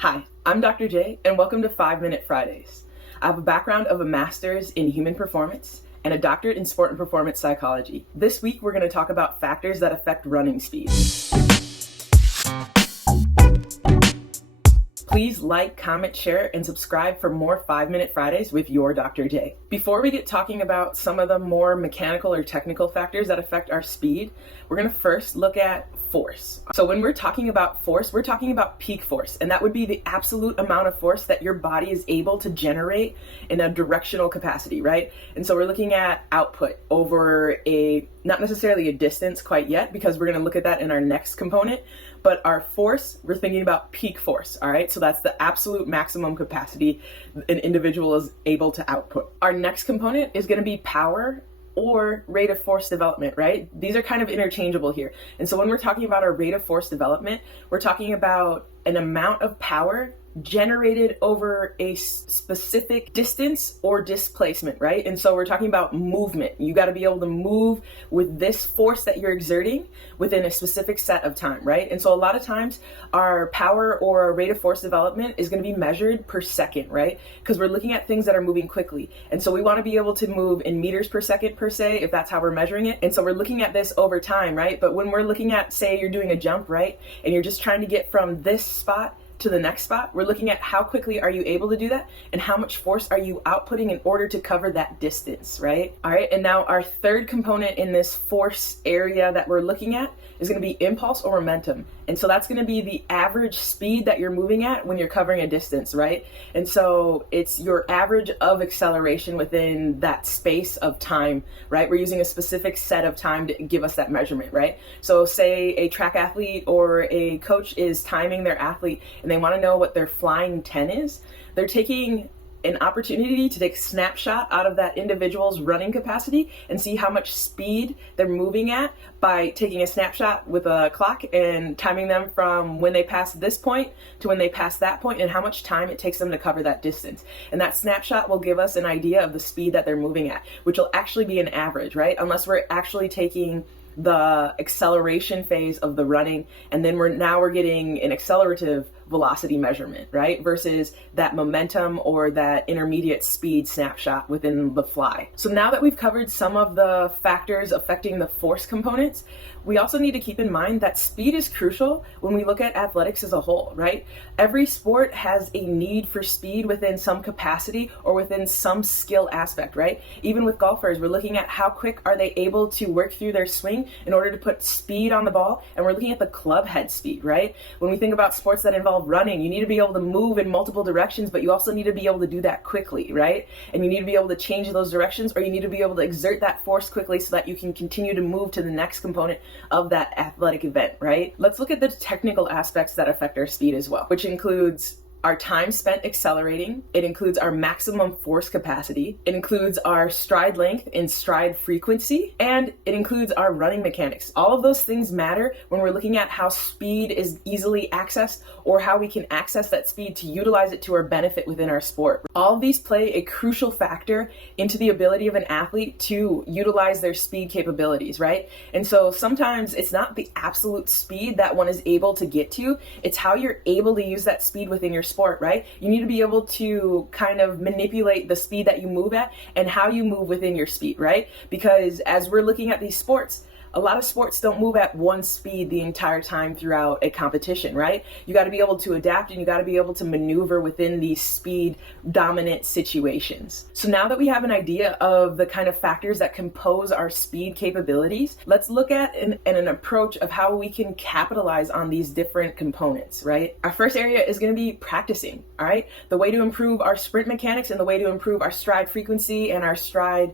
Hi, I'm Dr. J, and welcome to 5-Minute Fridays. I have a background of a master's in human performance and a doctorate in sport and performance psychology. This week, we're going to talk about factors that affect running speed. Please like, comment, share, and subscribe for more 5-Minute Fridays with your Dr. J. Before we get talking about some of the more mechanical or technical factors that affect our speed, we're going to first look at force. So when we're talking about force, we're talking about peak force, and that would be the absolute amount of force that your body is able to generate in a directional capacity, right? And so we're looking at output over not necessarily a distance quite yet, because we're going to look at that in our next component, but our force, we're thinking about peak force, all right? So that's the absolute maximum capacity an individual is able to output. Our next component is going to be power or rate of force development, right? These are kind of interchangeable here. And so when we're talking about our rate of force development, we're talking about an amount of power generated over a specific distance or displacement, right? And so we're talking about movement. You got to be able to move with this force that you're exerting within a specific set of time, right? And so a lot of times our power or our rate of force development is going to be measured per second, right? Because we're looking at things that are moving quickly. And so we want to be able to move in meters per second per se, if that's how we're measuring it. And so we're looking at this over time, right? But when we're looking at, say you're doing a jump, right? And you're just trying to get from this spot to the next spot, we're looking at how quickly are you able to do that and how much force are you outputting in order to cover that distance, right? All right, and now our third component in this force area that we're looking at is going to be impulse or momentum. And so that's going to be the average speed that you're moving at when you're covering a distance, right? And so it's your average of acceleration within that space of time, right? We're using a specific set of time to give us that measurement, right? So say a track athlete or a coach is timing their athlete and they want to know what their flying 10 is. They're taking an opportunity to take a snapshot out of that individual's running capacity and see how much speed they're moving at by taking a snapshot with a clock and timing them from when they pass this point to when they pass that point and how much time it takes them to cover that distance. And that snapshot will give us an idea of the speed that they're moving at, which will actually be an average, right? Unless we're actually taking the acceleration phase of the running, and then we're getting an accelerative velocity measurement, right? Versus that momentum or that intermediate speed snapshot within the fly. So now that we've covered some of the factors affecting the force components, we also need to keep in mind that speed is crucial when we look at athletics as a whole, right? Every sport has a need for speed within some capacity or within some skill aspect, right? Even with golfers, we're looking at how quick are they able to work through their swing in order to put speed on the ball, and we're looking at the club head speed, right? When we think about sports that involve running, you need to be able to move in multiple directions, but you also need to be able to do that quickly, right? And you need to be able to change those directions, or you need to be able to exert that force quickly so that you can continue to move to the next component of that athletic event, right? Let's look at the technical aspects that affect our speed as well, which includes our time spent accelerating. It includes our maximum force capacity. It includes our stride length and stride frequency, and it includes our running mechanics. All of those things matter when we're looking at how speed is easily accessed or how we can access that speed to utilize it to our benefit within our sport. All of these play a crucial factor into the ability of an athlete to utilize their speed capabilities, right? And so sometimes it's not the absolute speed that one is able to get to, it's how you're able to use that speed within your sport, right? You need to be able to kind of manipulate the speed that you move at and how you move within your speed, right? Because as we're looking at these sports, a lot of sports don't move at one speed the entire time throughout a competition, right? You got to be able to adapt and you got to be able to maneuver within these speed dominant situations. So now that we have an idea of the kind of factors that compose our speed capabilities, let's look at an approach of how we can capitalize on these different components, right? Our first area is going to be practicing, all right? The way to improve our sprint mechanics and the way to improve our stride frequency and our stride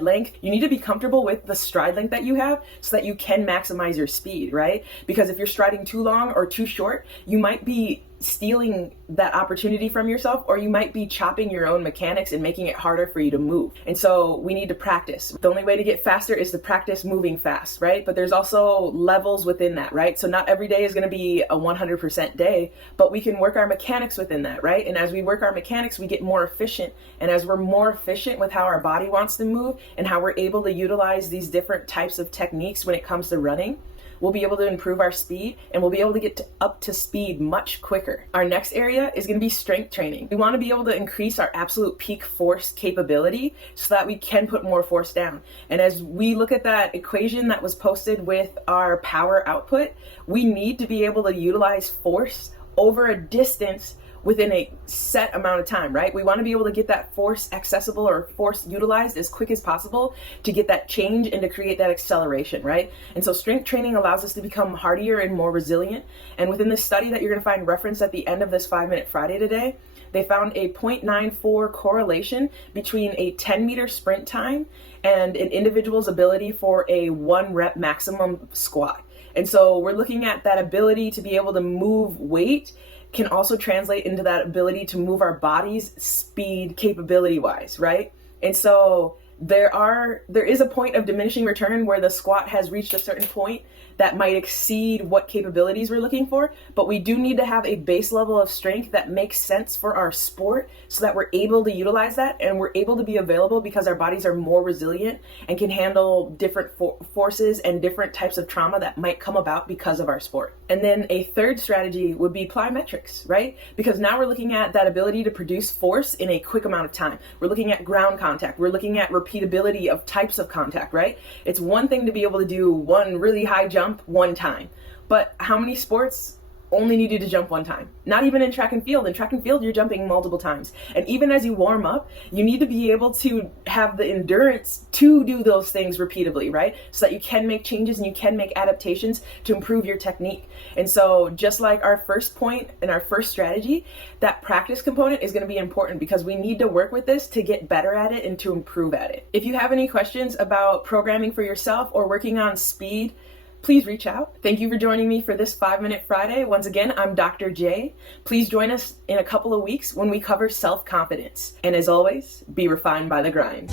length, you need to be comfortable with the stride length that you have so that you can maximize your speed, right? Because if you're striding too long or too short, you might be stealing that opportunity from yourself, or you might be chopping your own mechanics and making it harder for you to move. And so we need to practice. The only way to get faster is to practice moving fast, right? But there's also levels within that, right? So not every day is going to be a 100% day, but we can work our mechanics within that, right? And as we work our mechanics, we get more efficient. And as we're more efficient with how our body wants to move and how we're able to utilize these different types of techniques when it comes to running, we'll be able to improve our speed and we'll be able to get up to speed much quicker. Our next area is going to be strength training. We want to be able to increase our absolute peak force capability so that we can put more force down. And as we look at that equation that was posted with our power output, we need to be able to utilize force over a distance within a set amount of time, right? We want to be able to get that force accessible or force utilized as quick as possible to get that change and to create that acceleration, right? And so strength training allows us to become hardier and more resilient. And within this study that you're going to find referenced at the end of this 5-Minute Friday today, they found a 0.94 correlation between a 10-meter sprint time and an individual's ability for a 1-rep maximum squat. And so we're looking at that ability to be able to move weight can also translate into that ability to move our bodies speed capability wise, right? And so there is a point of diminishing return where the squat has reached a certain point that might exceed what capabilities we're looking for, but we do need to have a base level of strength that makes sense for our sport so that we're able to utilize that and we're able to be available because our bodies are more resilient and can handle different forces and different types of trauma that might come about because of our sport. And then a third strategy would be plyometrics, right? Because now we're looking at that ability to produce force in a quick amount of time. We're looking at ground contact. We're looking at repeatability of types of contact, right? It's one thing to be able to do one really high jump one time, but how many sports only need you to jump one time? Not even in track and field. In track and field, you're jumping multiple times. And even as you warm up, you need to be able to have the endurance to do those things repeatedly, right? So that you can make changes and you can make adaptations to improve your technique. And so just like our first point and our first strategy, that practice component is going to be important because we need to work with this to get better at it and to improve at it. If you have any questions about programming for yourself or working on speed, please reach out. Thank you for joining me for this 5-Minute Friday. Once again, I'm Dr. J. Please join us in a couple of weeks when we cover self-confidence. And as always, be refined by the grind.